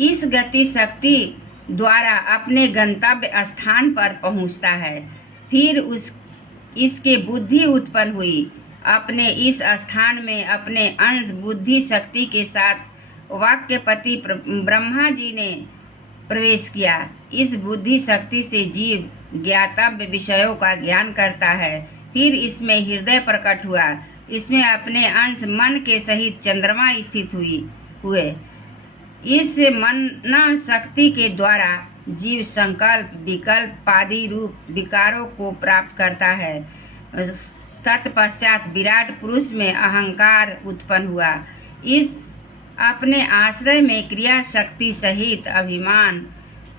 इस गति शक्ति द्वारा अपने गंतव्य स्थान पर पहुंचता है। फिर इसके बुद्धि उत्पन्न हुई। अपने इस स्थान में अपने अंश बुद्धि शक्ति के साथ वाक्यपति ब्रह्मा जी ने प्रवेश किया। इस बुद्धि शक्ति से जीव ज्ञातव्य विषयों का ज्ञान करता है। फिर इसमें हृदय प्रकट हुआ। इसमें अपने अंश मन के सहित चंद्रमा स्थित हुए। इस मन शक्ति के द्वारा जीव संकल्प विकल्प आदि रूप विकारों को प्राप्त करता है। तत्पश्चात विराट पुरुष में अहंकार उत्पन्न हुआ। इस अपने आश्रय में क्रिया शक्ति सहित अभिमान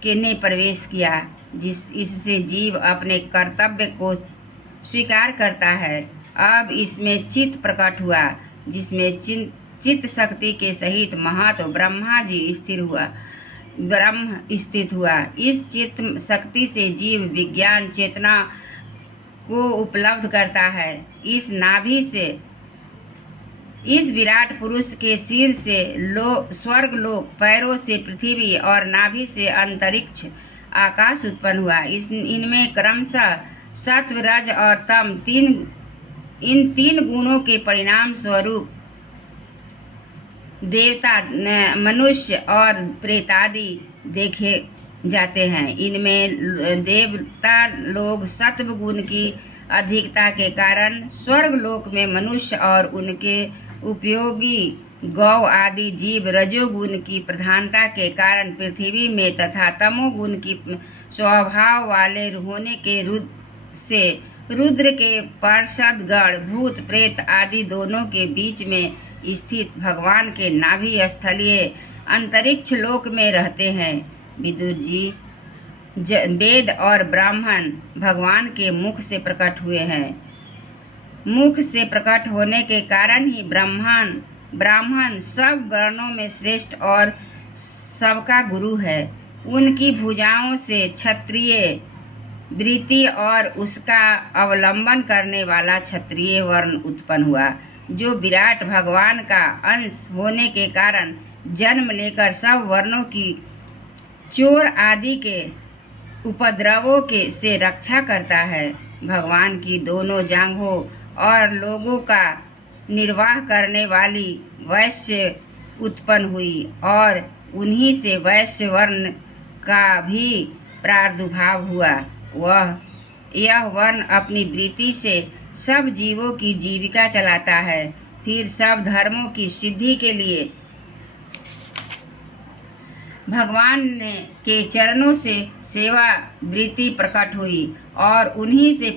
के ने प्रवेश किया, इससे जीव अपने कर्तव्य को स्वीकार करता है। अब इसमें चित्त प्रकट हुआ, जिसमें चित्त शक्ति के सहित महत्व ब्रह्म स्थित हुआ। इस चित्त शक्ति से जीव विज्ञान चेतना को उपलब्ध करता है। इस नाभि से, इस विराट पुरुष के सिर से स्वर्ग लोक, पैरों से पृथ्वी और नाभि से अंतरिक्ष आकाश उत्पन्न हुआ। इनमें क्रमशः सत्व रज और तम इन तीन गुणों के परिणाम स्वरूप देवता, मनुष्य और प्रेतादि देखे जाते हैं। इनमें देवता लोग सत्व गुण की अधिकता के कारण, स्वर्ग लोक में मनुष्य और उनके उपयोगी गौ आदि जीव रजोगुण की प्रधानता के कारण पृथ्वी में तथा तमोगुण की स्वभाव वाले होने के रुद्र के पार्षद गण, भूत प्रेत आदि दोनों के बीच में स्थित भगवान के नाभि स्थलीय अंतरिक्ष लोक में रहते हैं। विदुर जी, वेद और ब्राह्मण भगवान के मुख से प्रकट हुए हैं। मुख से प्रकट होने के कारण ही ब्राह्मण सब वर्णों में श्रेष्ठ और सबका गुरु है। उनकी भुजाओं से क्षत्रिय वृत्ति और उसका अवलंबन करने वाला क्षत्रिय वर्ण उत्पन्न हुआ, जो विराट भगवान का अंश होने के कारण जन्म लेकर सब वर्णों की चोर आदि के उपद्रवों से रक्षा करता है। भगवान की दोनों जांघों और लोगों का निर्वाह करने वाली वैश्य उत्पन्न हुई और उन्हीं से वैश्य वर्ण का भी प्रादुर्भाव हुआ। यह वर्ण अपनी वृत्ति से सब जीवों की जीविका चलाता है। फिर सब धर्मों की सिद्धि के लिए भगवान के चरणों से सेवा वृत्ति प्रकट हुई और उन्हीं से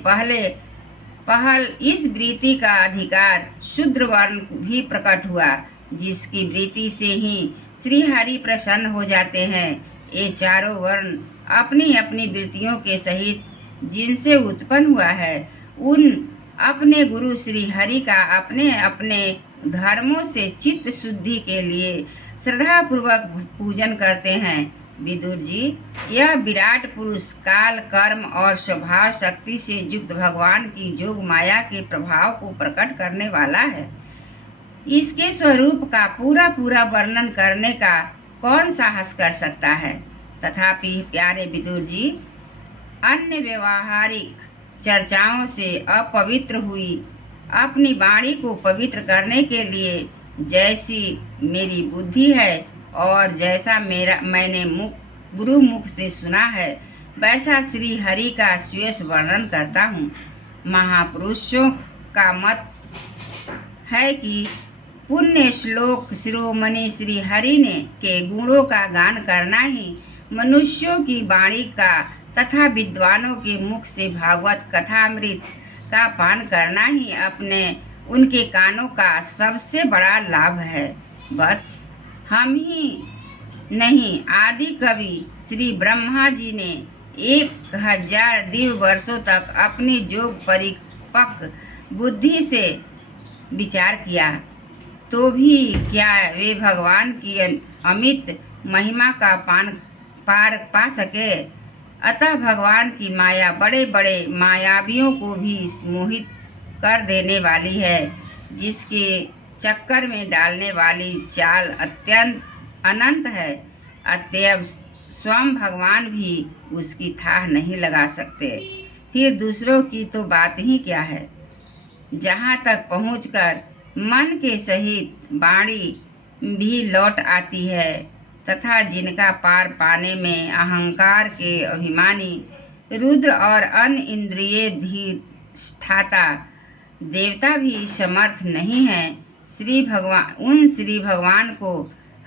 पहल इस वृत्ति का अधिकार शूद्र वर्ण भी प्रकट हुआ, जिसकी वृत्ति से ही श्री हरि प्रसन्न हो जाते हैं। ये चारों वर्ण अपनी अपनी वृत्तियों के सहित जिनसे उत्पन्न हुआ है, उन अपने गुरु श्री हरि का अपने अपने धर्मों से चित्त शुद्धि के लिए श्रद्धा पूर्वक पूजन करते हैं। विदुर जी, यह विराट पुरुष काल, कर्म और स्वभाव शक्ति से युक्त भगवान की जोग माया के प्रभाव को प्रकट करने वाला है। इसके स्वरूप का पूरा वर्णन करने का कौन साहस कर सकता है। तथापि प्यारे विदुर जी, अन्य व्यवहारिक चर्चाओं से अपवित्र हुई अपनी वाणी को पवित्र करने के लिए जैसी मेरी बुद्धि है और जैसा मैंने गुरु मुख से सुना है, वैसा श्री हरि का शेष वर्णन करता हूँ। महापुरुषों का मत है कि पुण्य श्लोक शिरोमणि श्री हरि ने के गुणों का गान करना ही मनुष्यों की वाणी का तथा विद्वानों के मुख से भागवत कथामृत का पान करना ही उनके कानों का सबसे बड़ा लाभ है। बस हम ही नहीं, आदि कवि श्री ब्रह्मा जी ने 1000 दिव्य वर्षों तक अपनी जोग परिपक्व बुद्धि से विचार किया, तो भी क्या वे भगवान की अमित महिमा का पार पा सके। अतः भगवान की माया बड़े बड़े मायावियों को भी मोहित कर देने वाली है, जिसके चक्कर में डालने वाली चाल अत्यंत अनंत है। अतएव स्वयं भगवान भी उसकी थाह नहीं लगा सकते, फिर दूसरों की तो बात ही क्या है। जहाँ तक पहुँचकर मन के सहित वाणी भी लौट आती है तथा जिनका पार पाने में अहंकार के अभिमानी रुद्र और अन्य इंद्रिय धिष्ठाता देवता भी समर्थ नहीं है, श्री भगवान को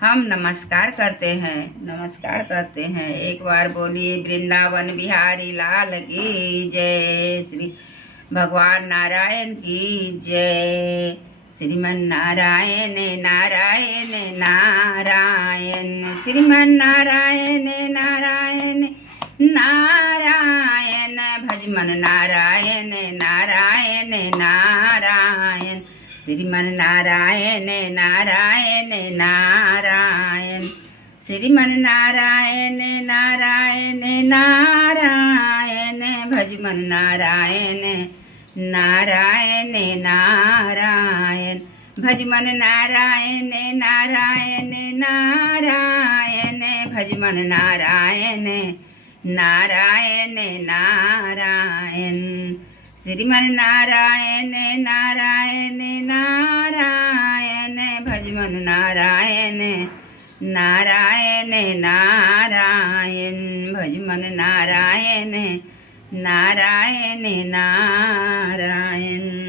हम नमस्कार करते हैं। एक बार बोलिए वृंदावन बिहारी लाल की जय, श्री भगवान नारायण की जय। श्रीमन नारायण नारायण नारायण, श्रीमन नारायण नारायण नारायण, भजमन नारायण नारायण नारायण, श्रीमन नारायण नारायण नारायण, श्रीमन नारायण नारायण नारायण, भजमन नारायण नारायण नारायण, भजमन नारायण नारायण नारायण, भजमन नारायण नारायण नारायण, श्रीमन नारायण नारायण नारायण, भजमन नारायण नारायण नारायण, भजमन नारायण नारायण नारायण।